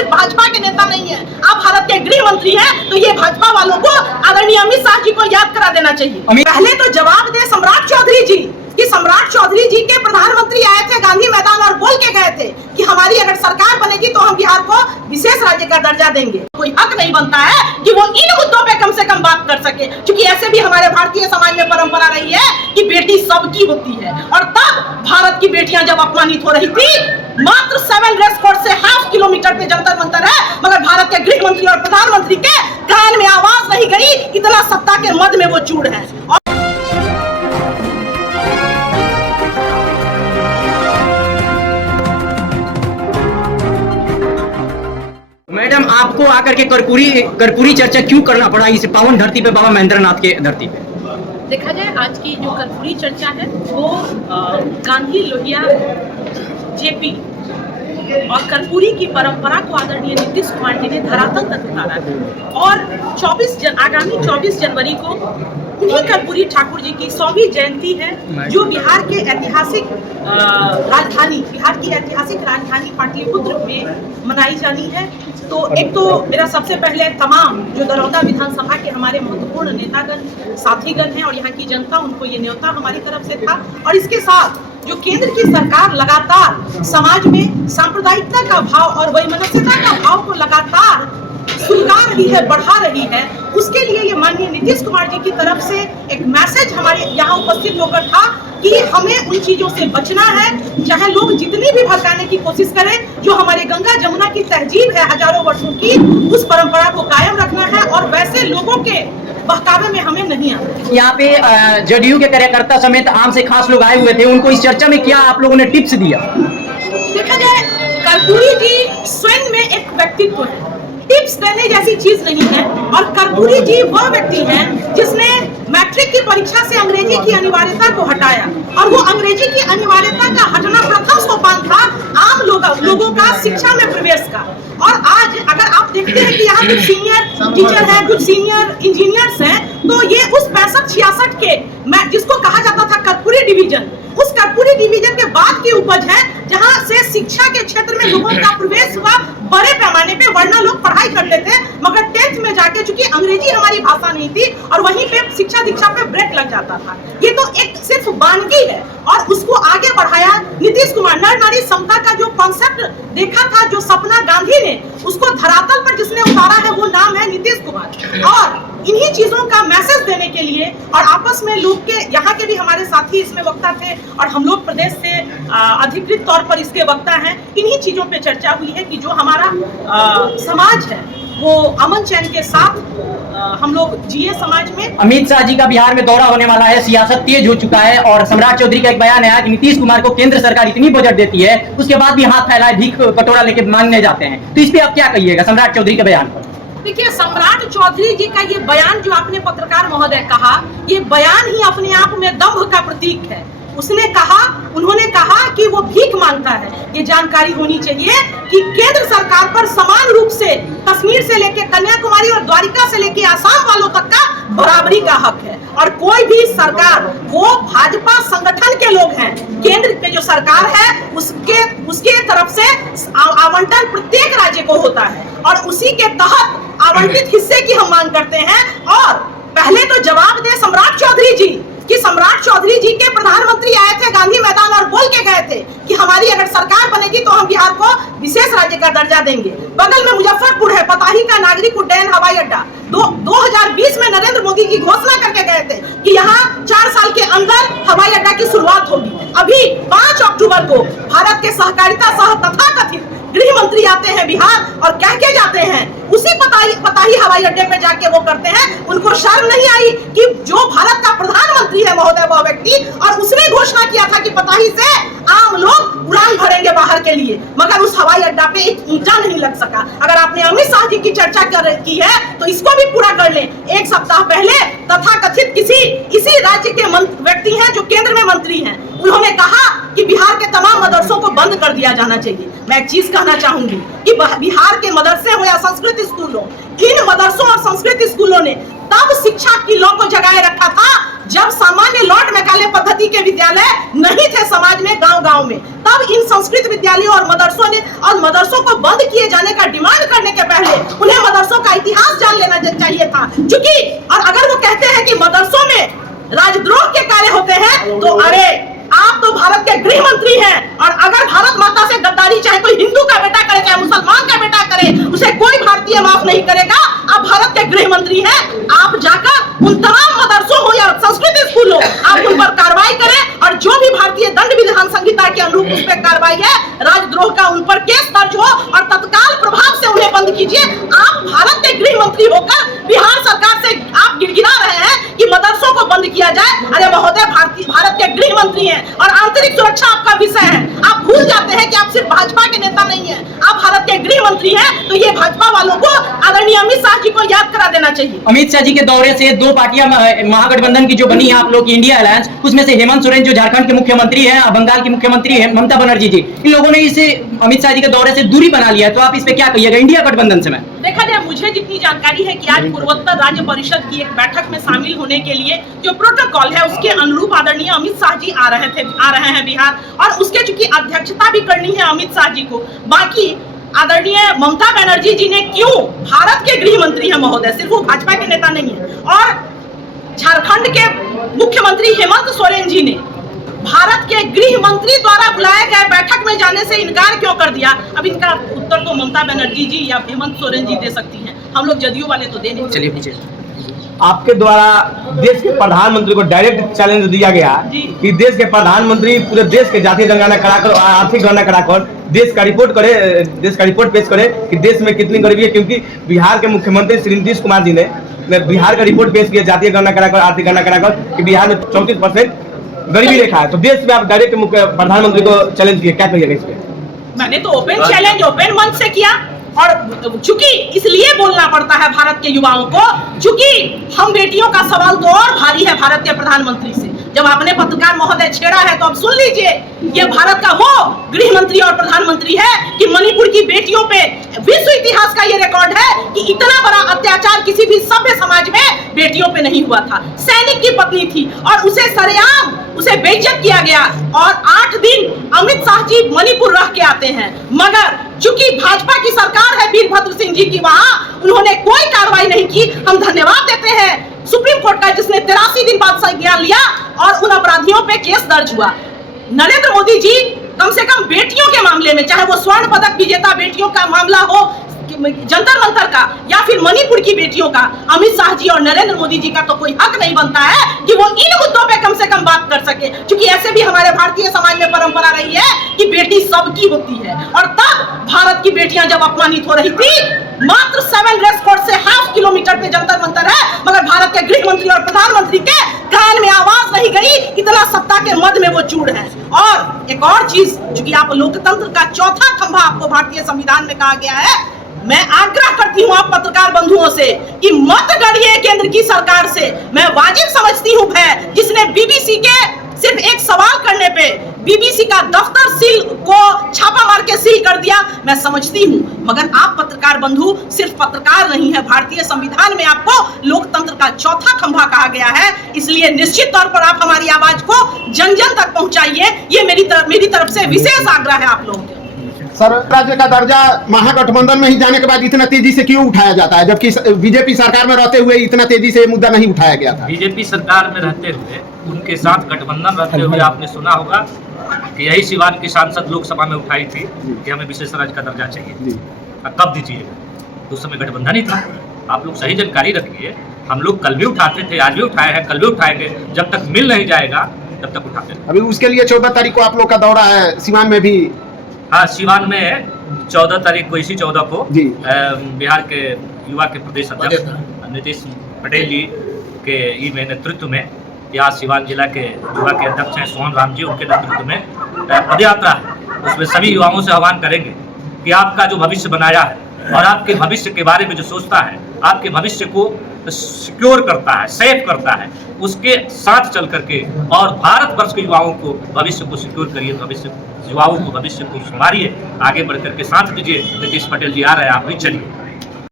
सिर्फ भाजपा के नेता नहीं है, आप भारत के गृह मंत्री हैं, तो ये भाजपा वालों को आदरणीय अमित शाह जी को याद करा देना चाहिए। पहले तो जवाब दे सम्राट चौधरी जी कि सम्राट चौधरी जी के प्रधानमंत्री आए थे गांधी मैदान और बोल के गए थे कि हमारी अगर सरकार बनेगी तो हम बिहार को विशेष राज्य का दर्जा देंगे। कोई हक नहीं बनता है कि वो इन मुद्दों पे कम से कम बात कर सके, क्योंकि ऐसे भी हमारे भारतीय समाज में परंपरा रही है कि बेटी सबकी होती है। और तब भारत की बेटियां जब अपमानित हो रही थी, मात्र 7 रेस कोर्स से ½ किलोमीटर पे जंतर मंतर है, मगर भारत के गृह मंत्री और प्रधानमंत्री के कान में आवाज नहीं गई, इतना सत्ता के मद में वो चूड़ है। मैडम, आपको आकर के कर्पूरी चर्चा क्यों करना पड़ा इस पावन धरती पे, बाबा महेंद्रनाथ के धरती पे? देखा जाए, आज की जो कर्पूरी चर्चा है वो गांधी, लोहिया, जेपी और कर्पूरी की परंपरा को आदरणीय नीतीश कुमार जी ने धरातल तक उतारा है। और आगामी 24 जनवरी को उन्हीं कर्पूरी ठाकुर जी की 100वीं जयंती है, जो बिहार की ऐतिहासिक राजधानी पाटलिपुत्र में मनाई जानी है। तो एक तो मेरा सबसे पहले तमाम जो दरौदा विधानसभा के हमारे महत्वपूर्ण नेतागण, साथीगण हैं और यहाँ की जनता, उनको ये न्योता हमारी तरफ से था। और इसके साथ जो केंद्र की सरकार लगातार समाज में सांप्रदायिकता का भाव और वैमनस्यता का भाव को लगातार सुलगा रही है, बढ़ा रही है, उसके लिए ये माननीय नीतीश कुमार जी की तरफ से एक मैसेज हमारे यहाँ उपस्थित होकर था कि हमें उन चीजों से बचना है, चाहे लोग जितनी भी भड़काने की कोशिश करें। जो हमारे गंगा जमुना की तहजीब है हजारों वर्षों की, उस परंपरा को कायम रखना है और वैसे लोगों के बहकावे में हमें नहीं आना। यहाँ पे जदयू के कार्यकर्ता समेत आम से खास लोग आए हुए थे, उनको इस चर्चा में क्या आप लोगों ने टिप्स दिया? देखा जाए, कर्पूरी जी स्वयं में एक व्यक्तित्व है, टिप्स देने जैसी चीज नहीं है। और कर्पूरी जी वह व्यक्ति हैं जिसने मैट्रिक की परीक्षा से अंग्रेजी की अनिवार्यता को हटाया, और वो अंग्रेजी की अनिवार्यता का हटना प्रथम सोपान था आम लोगों का शिक्षा में प्रवेश का। और आज अगर आप देखते हैं कि यहाँ कुछ सीनियर टीचर हैं, कुछ सीनियर इंजीनियर्स हैं, तो ये उस 65-66 के जिसको कहा जाता था कर्पूरी डिवीजन, उस कर्पूरी डिवीजन के बाद की उपज है, जहाँ से शिक्षा के क्षेत्र में लोगों का प्रवेश हुआ बड़े पैमाने पे। वरना लोग पढ़ाई करते थे, मगर 10th में जाके चूंकि अंग्रेजी हमारी भाषा नहीं थी और वहीं पे शिक्षा दीक्षा पे ब्रेक लग जाता था। ये तो एक सिर्फ वानगी है, और उसको आगे बढ़ाया नीतीश कुमार। नर नारी समता का जो कॉन्सेप्ट देखा था, जो सपना गांधी ने, उसको धरातल पर जिसने उतारा है, वो नाम है नीतीश कुमार। और इन्हीं चीजों का मैसेज देने के लिए, और आपस में लोग के यहाँ के भी हमारे साथी इसमें वक्ता थे और हम लोग प्रदेश से अधिकृत तौर पर इसके वक्ता हैं, इन्हीं चीजों पे चर्चा हुई है कि जो हमारा समाज है वो अमन चैन के साथ हम लोग जिए समाज में। अमित शाह जी का बिहार में दौरा होने वाला है, सियासत तेज हो चुका है, और सम्राट चौधरी का एक बयान है कि नीतीश कुमार को केंद्र सरकार इतनी बजट देती है, उसके बाद भी हाथ फैलाए भीख कटोरा लेके मांगने जाते हैं। तो इस पे आप क्या कहिएगा सम्राट चौधरी के बयान पर? देखिए, सम्राट चौधरी जी का ये बयान जो आपने पत्रकार महोदय कहा, ये बयान ही अपने आप में दंभ का प्रतीक है। उन्होंने कहा कि वो भीख मांगता है। ये जानकारी होनी चाहिए कि केंद्र सरकार पर समान रूप से कश्मीर से लेके कन्याकुमारी और द्वारिका से लेके आसाम वालों तक का बराबरी का हक है। और कोई भी सरकार, वो भाजपा संगठन के लोग हैं, केंद्र पे जो सरकार है उसके तरफ से आवंटन प्रत्येक राज्य को होता है, और उसी के तहत आवंटित हिस्से की हम मांग करते हैं। और पहले तो जवाब दे सम्राट चौधरी जी कि सम्राट चौधरी जी के प्रधानमंत्री आए थे गांधी मैदान और बोल के गए थे कि हमारी अगर सरकार बनेगी तो हम बिहार को विशेष राज्य का दर्जा देंगे। बगल में मुजफ्फरपुर है, पताही का नागरिक उड्डयन हवाई अड्डा 2020 में नरेंद्र मोदी जी घोषणा करके गए थे कि यहाँ 4 साल के अंदर हवाई अड्डा की शुरुआत होगी। अभी 5 अक्टूबर को भारत के सहकारिता सह तथाकथित गृह मंत्री आते हैं बिहार और कह के जाते हैं, उसी पताही हवाई अड्डे पे जाके वो करते हैं। उनको शर्म नहीं आई कि जो भारत का प्रधानमंत्री है महोदय, वह व्यक्ति, और उसने घोषणा किया था कि पताही से आम लोग उड़ान भरेंगे बाहर के लिए, मगर उस हवाई अड्डा पे एक ईंटा नहीं लग सका। अगर आपने अमित शाह जी की चर्चा की है तो इसको भी पूरा कर लें। एक सप्ताह पहले तथाकथित इसी राज्य के व्यक्ति हैं जो केंद्र में मंत्री हैं, उन्होंने कहा कि बिहार के तमाम मदरसों को बंद कर दिया जाना चाहिए। मैं एक चीज कहना चाहूंगी कि बिहार के मदरसे हो या संस्कृत स्कूलों, इन मदरसों और संस्कृत स्कूलों ने तब शिक्षा की लौ को जगाए रखा था जब सामान्य लॉर्ड मैकाले पद्धति के विद्यालय नहीं थे समाज में, गांव-गांव में, तब इन संस्कृत विद्यालयों और मदरसों को बंद किए जाने का डिमांड करने के पहले उन्हें मदरसों का इतिहास जान लेना चाहिए था। क्योंकि और अगर वो कहते हैं कि मदरसों में राजद्रोह के कार्य होते हैं, तो अरे आप तो भारत के गृह मंत्री हैं, और अगर भारत माता से गद्दारी चाहे कोई हिंदू का बेटा करे चाहे मुसलमान का बेटा करे, उसे कोई भारतीय माफ नहीं करेगा। आप भारत के गृह मंत्री हैं, आप जाकर उन तमाम मदरसों हो या संस्कृत स्कूल हो, आप उन पर कार्रवाई करें, और जो भी भारतीय दंड विधान संहिता के अनुरूप उस पर कार्रवाई है, राजद्रोह का उन पर केस दर्ज हो और तत्काल प्रभाव से उन्हें बंद कीजिए। आप भारत के गृह मंत्री होकर बिहार सरकार से आप गिड़गिड़ा रहे हैं कि मदरसों को बंद किया जाए। अरे महोदय, भारत के गृह मंत्री हैं और आंतरिक सुरक्षा आपका विषय है। आप भूल जाते हैं कि आप सिर्फ भाजपा के नेता नहीं हैं, आप भारत के गृह मंत्री हैं। तो ये भाजपा वालों को आदरणीय अमित शाह जी को याद करा देना चाहिए। अमित शाह जी के दौरे से दो पार्टियां महागठबंधन की जो बनी है आप लोग की इंडिया अलायंस, उसमें से हेमंत सोरेन जो झारखंड के मुख्यमंत्री हैं, बंगाल की मुख्यमंत्री है ममता बनर्जी जी, इन लोगों ने इसे अमित शाह जी के दौरे से दूरी बना लिया है। तो आप इस पे क्या कहिएगा इंडिया गठबंधन से? मैं देखा जाए, मुझे जितनी जानकारी है कि आज पूर्वोत्तर राज्य परिषद की एक बैठक में शामिल होने के लिए जो प्रोटोकॉल है उसके अनुरूप आदरणीय अमित शाह जी आ रहे हैं बिहार, और उसके चूंकि अध्यक्षता भी करनी है अमित शाह जी को। बाकी आदरणीय ममता बनर्जी जी ने क्यों, भारत के गृह मंत्री हैं महोदय, सिर्फ वो भाजपा के नेता नहीं है, और झारखंड के मुख्यमंत्री हेमंत सोरेन जी ने भारत के गृह मंत्री द्वारा बुलाए गए बैठक में जाने से इनकार क्यों कर दिया? अब इनका उत्तर तो ममता बनर्जी जी या हेमंत सोरेन जी दे सकती हैं, हम लोग जदयू वाले तो दे नहीं। चलिए पीछे। आपके द्वारा देश के प्रधानमंत्री को डायरेक्ट चैलेंज दिया गया कि देश के प्रधानमंत्री पूरे देश के जातीय जनगणना कराकर, आर्थिक गणना कराकर देश का रिपोर्ट पेश करे कि देश में कितनी गरीबी है। क्योंकि बिहार के मुख्यमंत्री श्री नीतीश कुमार जी ने बिहार का रिपोर्ट पेश किया, जातीय गणना कराकर, आर्थिक गणना कराकर, कि बिहार में 34% गरीबी रेखा है। तो देश में आप डायरेक्ट प्रधानमंत्री को चैलेंज किया, क्या कहिएगा इस पे? मैंने तो ओपन चैलेंज ओपन मंच से किया, और चूंकि इसलिए बोलना पड़ता है भारत के युवाओं को, चूंकि हम बेटियों का सवाल तो और भारी है भारत के प्रधानमंत्री से। जब आपने पत्रकार महोदय छेड़ा है तो अब सुन लीजिए, ये भारत का वो गृह मंत्री और प्रधानमंत्री है कि मणिपुर की बेटियों पे विश्व इतिहास का ये रिकॉर्ड है कि इतना बड़ा अत्याचार किसी भी सभ्य समाज में बेटियों पे नहीं हुआ था। सैनिक की पत्नी थी और उसे सरेआम उसे बेइज्जत किया गया, और 8 दिन अमित शाह जी मणिपुर रह के आते हैं, मगर चूंकि भाजपा की सरकार है वीरभद्र सिंह जी की, वहां उन्होंने कोई कार्रवाई नहीं की। हम धन्यवाद देते हैं सुप्रीम कोर्ट का, जिसने 83 दिन बाद संज्ञान लिया और उन अपराधियों पे केस दर्ज हुआ। नरेंद्र मोदी जी कम से कम बेटियों के मामले में, चाहे वो स्वर्ण पदक विजेता बेटियों का मामला हो, जंतर मंतर का, या फिर मणिपुर की बेटियों का, अमित शाह जी और नरेंद्र मोदी जी का तो कोई हक नहीं बनता है कि वो इन मुद्दों पे कम से कम बात कर सके। क्योंकि ऐसे भी हमारे भारतीय समाज में परंपरा रही है कि बेटी सबकी होती है, और तब भारत की बेटियां जब अपमानित हो रही थी, मात्र 7 रेस कोर्स से ½ किलोमीटर पे जंतर मंतर है, मगर भारत के गृह मंत्री और प्रधानमंत्री के कान में आवाज नहीं गई, इतना सत्ता के मद में वो चूड़ है। और एक और चीज, चूंकि आप लोकतंत्र का चौथा खंभा आपको भारतीय संविधान में कहा गया है, मैं आग्रह करती हूं आप पत्रकार बंधुओं से कि मत डरिए केंद्र की सरकार से। मैं वाजिब समझती हूं भय, जिसने बीबीसी के सिर्फ एक सवाल करने पे बीबीसी का दफ्तर सील को छापा मार के सील कर दिया, मैं समझती हूं, मगर आप पत्रकार बंधु सिर्फ पत्रकार नहीं है, भारतीय संविधान में आपको लोकतंत्र का चौथा खंभा कहा गया है। इसलिए निश्चित तौर पर आप हमारी आवाज को जन जन तक पहुंचाइए, ये मेरी तरफ से विशेष आग्रह है आप लोगों के। सर, राज्य का दर्जा महागठबंधन में ही जाने के बाद इतना तेजी से क्यों उठाया जाता है, जबकि बीजेपी सरकार में रहते हुए इतना तेजी से मुद्दा नहीं उठाया गया था? बीजेपी सरकार में रहते हुए, उनके साथ गठबंधन रहते हुए आपने सुना होगा कि यही सिवान की सांसद लोकसभा में उठाई थी कि हमें विशेष राज्य का दर्जा चाहिए। कब दीजिएगा? तो उस समय गठबंधन ही था। आप लोग सही जानकारी रखिए, हम लोग कल भी उठाते थे, आज भी उठाए हैं, कल भी उठाएंगे, जब तक मिल नहीं जाएगा तब तक उठाते हैं। अभी उसके लिए 14 तारीख को आप लोग का दौरा है सिवान में भी? हाँ, सिवान में 14 तारीख को, इसी 14 को बिहार के युवा के प्रदेश अध्यक्ष नीतीश पटेल जी के नेतृत्व में, यहाँ सिवान जिला के युवा के अध्यक्ष हैं सोहन राम जी, उनके नेतृत्व में पद यात्रा है। उसमें सभी युवाओं से आह्वान करेंगे कि आपका जो भविष्य बनाया है और आपके भविष्य के बारे में जो सोचता है, आपके भविष्य को सिक्योर करता है, सेफ करता है, उसके साथ चल करके और भारतवर्ष के युवाओं को भविष्य को सिक्योर करिए, युवाओं को भविष्य को संवारिए, आगे बढ़ करके साथ दीजिए। नीतीश पटेल जी आ रहे हैं, आप भी चलिए।